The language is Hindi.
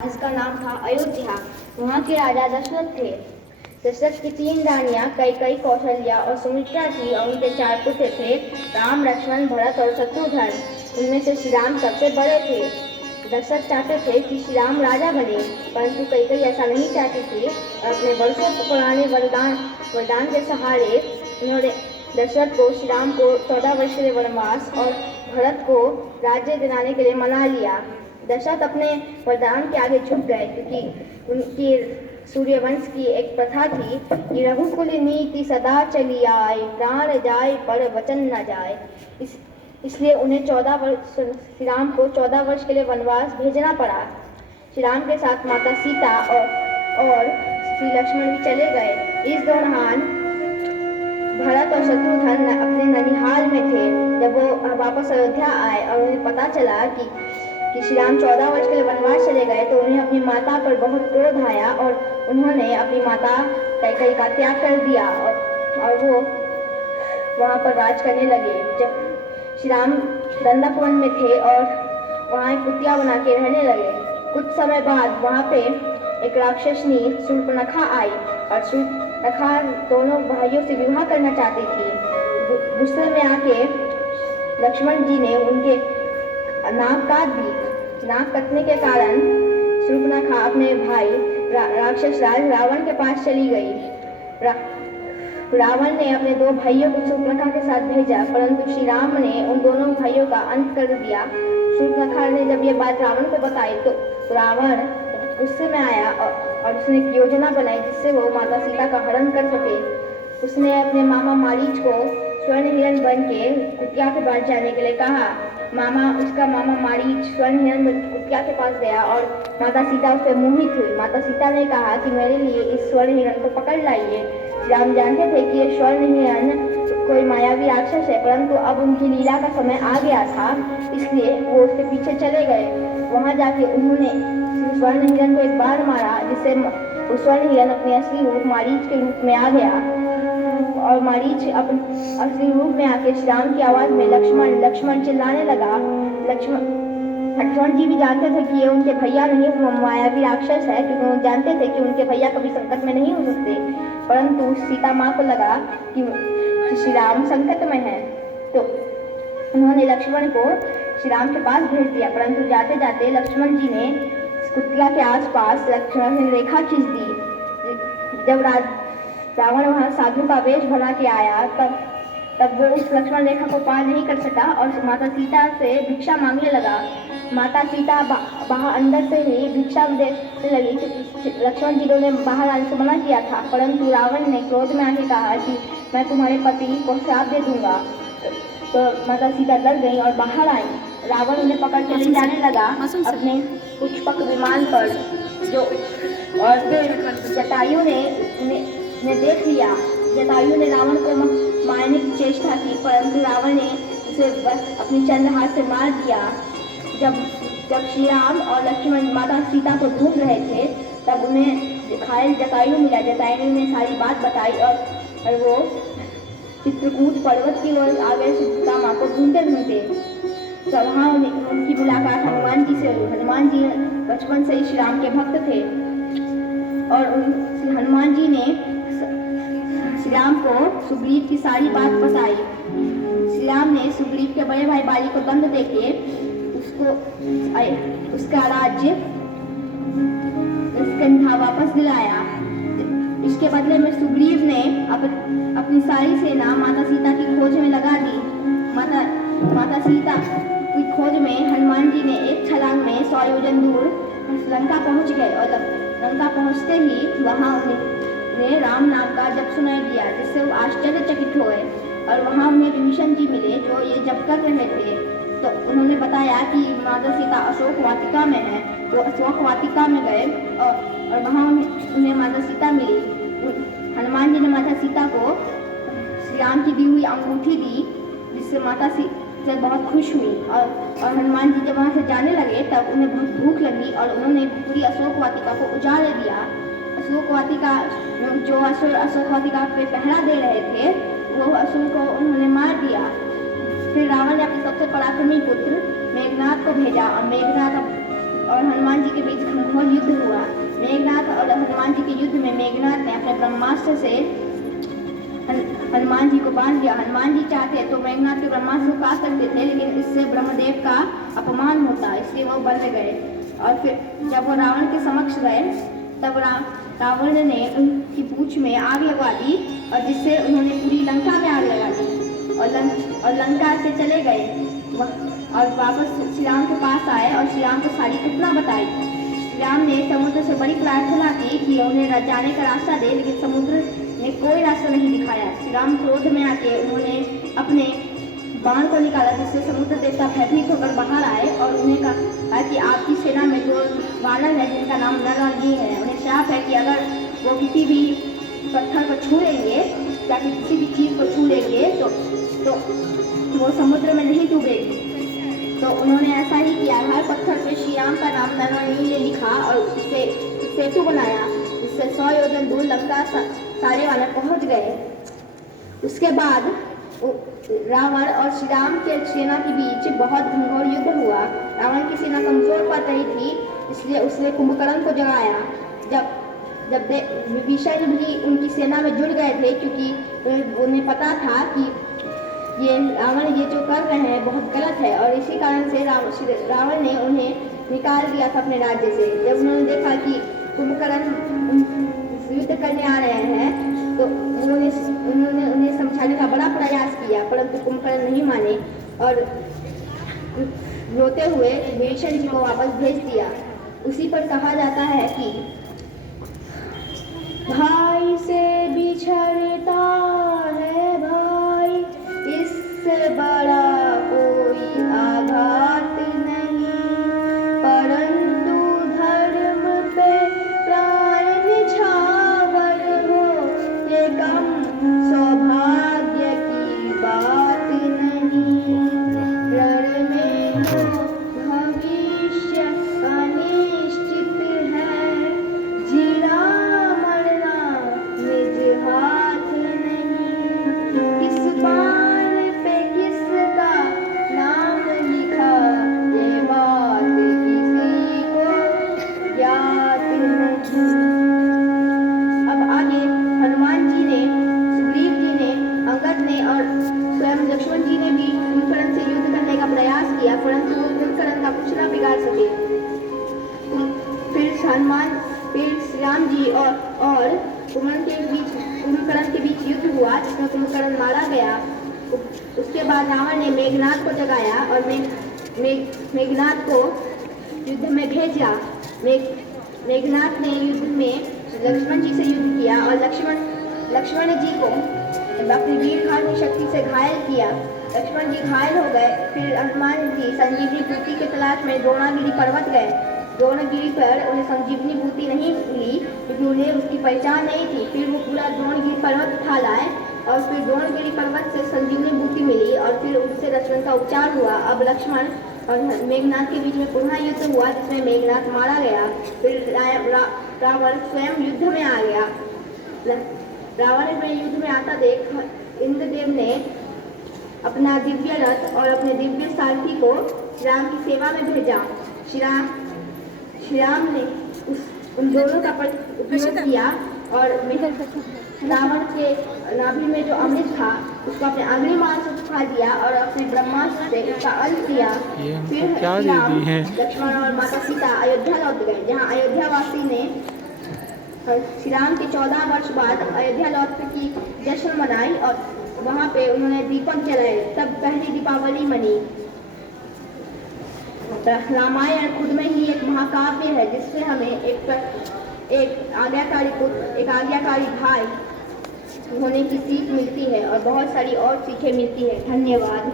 जिसका नाम था अयोध्या। वहाँ के राजा दशरथ थे। दशरथ की 3 रानियां कैकेयी, कौशल्या और सुमित्रा थी और उनके 4 पुत्र थे, राम, लक्ष्मण, भरत और शत्रुघ्न। उनमें से श्री राम सबसे बड़े थे। दशरथ चाहते थे कि श्री राम राजा बने, परंतु कैकेयी ऐसा नहीं चाहती थी और अपने वर्षों पुराने वरदान के सहारे उन्होंने दशरथ को श्री राम को 14 वर्ष के लिए वनवास और भरत को राज्य दिलाने के लिए मना लिया। दशरथ अपने वरदान के आगे झुक गए, क्योंकि उनकी सूर्यवंश की एक प्रथा थी कि रघुकुल नीति सदा चली आए, प्राण जाए पर वचन न जाए। इसलिए उन्हें 14 वर्ष श्री राम को 14 वर्ष के लिए वनवास भेजना पड़ा। श्री राम के साथ माता सीता और श्री लक्ष्मण भी चले गए। इस दौरान भरत और शत्रुघ्न अपने ननिहाल में थे। जब वो वापस अयोध्या आए और उन्हें पता चला कि श्री राम 14 वर्ष के लिए वनवास चले गए, तो उन्हें अपनी माता पर बहुत क्रोध आया और उन्होंने अपनी माता कैकेयी का त्याग कर दिया और वो वहाँ पर राज करने लगे। जब श्री राम दंडकवन में थे और वहाँ एक कुटिया बना के रहने लगे। कुछ समय बाद वहाँ पे एक राक्षसनी शूर्पणखा आई और शूर्पणखा दोनों भाइयों से विवाह करना चाहती थी। गुस्से में आके लक्ष्मण जी ने उनके नाक काट दी। नाक कटने के कारण शूर्पणखा अपने भाई राक्षस राज रावण के पास चली गई। रावण ने अपने 2 भाइयों को शूर्पणखा के साथ भेजा, परंतु श्री राम ने उन दोनों भाइयों का अंत कर दिया। शूर्पणखा ने जब ये बात रावण को बताई तो रावण गुस्से में आया और उसने एक योजना बनाई जिससे वो माता सीता का हरण कर सके। उसने अपने मामा मारीच को स्वर्ण हिरण बन के कुटिया के पास जाने के लिए कहा। उसका मामा मारीच स्वर्ण हिरण कुटिया के पास गया और माता सीता उस पर मोहित हुई। माता सीता ने कहा कि मेरे लिए इस स्वर्ण हिरण को पकड़ लाइए। राम जानते थे कि ये स्वर्ण हिरण कोई मायावी राक्षस है, परंतु अब उनकी लीला का समय आ गया था, इसलिए वो उसके पीछे चले गए। वहाँ जाके उन्होंने स्वर्ण हिरण को एक बार मारा, जिससे वो स्वर्ण हिरण अपने असली रूप मारीच के रूप में आ गया और मारीच अपने असली रूप में आके श्री राम की आवाज में लक्ष्मण लक्ष्मण चिल्लाने लगा। लक्ष्मण जी भी जानते थे कि ये उनके भैया नहीं, वो मायावी राक्षस है, क्योंकि वो जानते थे कि उनके भैया कभी संकट में नहीं हो सकते। परंतु सीता माँ को लगा कि श्री राम संकट में है, तो उन्होंने लक्ष्मण को श्री राम के पास भेज दिया। परंतु जाते जाते लक्ष्मण जी ने कुटिया के आसपास लक्ष्मण ने रेखा खींच दी। जब रावण वहाँ साधु का वेश बना के आया, तब वो उस लक्ष्मण रेखा को पार नहीं कर सका और माता सीता से भिक्षा मांगने लगा। माता सीता बाहर अंदर से ही भिक्षा देने लगी, क्योंकि लक्ष्मण जी ने बाहर आने से मना किया था। परंतु रावण ने क्रोध में आके कहा कि मैं तुम्हारे पति को श्राप दे दूंगा। तो माता सीता डर गई और बाहर आई। रावण उन्हें पकड़ के ले जाने लगा अपने पुष्पक विमान पर, जो और फिर जटायु ने देख लिया। जटायु ने रावण को मारने की चेष्टा की, परंतु रावण ने उसे अपनी चंद्रहास से मार दिया। जब श्री राम और लक्ष्मण माता सीता को ढूंढ रहे थे, तब उन्हें घायल जटायु मिला। जटायु ने सारी बात बताई और वो चित्रकूट पर्वत की ओर आ गए सीता माँ को ढूंढते ढूंढते। तो वहाँ उनकी मुलाकात हनुमान जी से हुई। हनुमान जी बचपन से ही श्री राम के भक्त थे और हनुमान जी ने श्री राम को सुग्रीव की सारी बात बताई। श्री राम ने सुग्रीव के बड़े भाई बाली को दंड देके उसका राज्य स्कंधा वापस दिलाया। इसके बदले में सुग्रीव ने अपनी सारी सेना माता सीता की खोज में लगा दी। माता सीता की खोज में हनुमान जी ने एक छलांग में 100 योजन दूर लंका पहुंच गए और लंका पहुंचते ही वहां उन्हें राम नाम का जप सुनाई दिया, जिससे वो आश्चर्यचकित हुए। और वहां उन्हें विभीषण जी मिले, जो ये जप कर रहे थे। तो उन्होंने बताया कि माता सीता अशोक वाटिका में है। वो अशोक वाटिका में गए और वहां उन्हें माता सीता मिली। हनुमान जी ने माता सीता को श्री राम की दी हुई अंगूठी दी, जिससे माता सीता बहुत खुश हुई। और हनुमान जी जब वहाँ से जाने लगे, तब उन्हें बहुत भूख लगी और उन्होंने पूरी अशोक वाटिका को उजाड़ दिया। अशोक वाटिका जो अशोक वाटिका पे पहरा दे रहे थे, वो असुर को उन्होंने मार दिया। फिर रावण ने अपने सबसे पराक्रमी पुत्र मेघनाथ को भेजा और मेघनाथ और हनुमान जी के बीच घोर युद्ध हुआ। मेघनाथ और हनुमान जी के युद्ध में मेघनाथ ने अपने ब्रह्मास्त्र से हनुमान जी को बांध दिया। हनुमान जी चाहते तो मेघनाथ के ब्रह्मास्त्र को काट सकते थे, लेकिन इससे ब्रह्मदेव का अपमान होता, इसलिए वो बंध गए। और फिर जब वो रावण के समक्ष गए तब रावण ने उनकी पूंछ में आग लगा दी और जिससे उन्होंने पूरी लंका में आग लगा दी और लंका से चले गए और वापस श्री राम के पास आए और श्री राम को सारी घटना बताई। श्री राम ने समुद्र से बड़ी प्रार्थना की कि उन्हें जाने का रास्ता दे, लेकिन समुद्र ने कोई रास्ता नहीं दिखाया। श्री राम क्रोध में आके उन्होंने अपने बाण को निकाला, जिससे समुद्र देवता भयभीत होकर बाहर आए और उन्हें कहा कि आपकी सेना में जो वानर है जिनका नाम नर और नील है, उन्हें श्राप है कि अगर वो किसी भी पत्थर को छू लेंगे या किसी भी चीज़ को छू लेंगे तो वो समुद्र में नहीं डूबेगी। तो उन्होंने ऐसा ही किया। हर पत्थर पे श्री राम का नाम नर और नील ने लिखा और उससे सेतु बनाया, जिससे 100 योजन दूर लंका सारे वानर पहुंच गए। उसके बाद रावण और श्री राम के सेना के बीच बहुत घनघोर युद्ध हुआ। रावण की सेना कमजोर पड़ रही थी, इसलिए उसने कुंभकर्ण को जगाया। जब विभीषण भी उनकी सेना में जुड़ गए थे, क्योंकि उन्हें पता था कि ये रावण ये जो कर रहे हैं बहुत गलत है, और इसी कारण से रावण ने उन्हें निकाल दिया था अपने राज्य से। जब उन्होंने देखा कि कुंभकर्ण युद्ध करने आ रहे हैं तो उन्होंने उन्हें समझाने का बड़ा प्रयास किया, परंतु कुंभकर्ण नहीं माने और रोते हुए विभीषण जी को वापस भेज दिया। उसी पर कहा जाता है कि भाई से बिछड़ता है भाई, इससे बड़ा कोई आघात नहीं, परंतु धर्म पे प्राण निछावर हो ये कम सौभाग्य की बात नहीं। रण में हो भविष्य अनिश्चित है, जीना मरना निज हाथ नहीं। किस बाण पे किसका नाम लिखा ये बात किसी को ज्ञात नहीं। अब आगे हनुमान जी ने, सुग्रीव जी ने, अंगद ने और स्वयं लक्ष्मण जी ने भी कुंभकर्ण से युद्ध करने का प्रयास किया, परंतु वो कुंभकर्ण का कुछ न बिगाड़ सके। फिर श्री राम जी और कुंभकर्ण के बीच युद्ध हुआ, जिसमें कुंभकर्ण मारा गया। उसके बाद रावण ने मेघनाथ को जगाया और मेघनाथ को युद्ध में भेजा। मेघनाथ ने युद्ध में लक्ष्मण जी से युद्ध किया और लक्ष्मण जी को अपनी वीरघाती शक्ति से घायल किया। लक्ष्मण जी घायल हो गए। फिर हनुमान जी संजीवनी बूटी के तलाश में द्रोणागिरी पर्वत गए। द्रोणागिरी पर उन्हें संजीवनी बूटी नहीं मिली, क्योंकि उन्हें उसकी पहचान नहीं थी। फिर वो पूरा द्रोणगिरी पर्वत उठा लाए और फिर द्रोणगिरी पर्वत से संजीवनी बूटी मिली और फिर उससे लक्ष्मण का उपचार हुआ। अब लक्ष्मण और मेघनाथ के बीच में पुनः युद्ध हुआ, जिसमें मेघनाथ मारा गया। फिर रावण स्वयं युद्ध में आ गया। रावण में युद्ध में आता देख इंद्रदेव ने अपना दिव्य रथ और अपने दिव्य सारथी को श्री राम की सेवा में भेजा। श्री राम ने उन दोनों का उपयोग किया और रावण के नाभि में जो अमृत था उसको अपने अग्नि मार से सुखा दिया और अपने ब्रह्मास्त्र से उसका अंत किया। फिर श्री राम, लक्ष्मण और माता सीता अयोध्या लौट गए, जहाँ अयोध्यावासी ने श्री राम के 14 वर्ष बाद अयोध्या लौटने की जश्न मनाई और वहाँ पे उन्होंने दीपक जलाए। तब पहली दीपावली मनी। रामायण खुद में ही एक महाकाव्य है, जिससे हमें एक आज्ञाकारी पुत्र, एक आज्ञाकारी भाई होने की सीख मिलती है और बहुत सारी और सीखें मिलती है। धन्यवाद।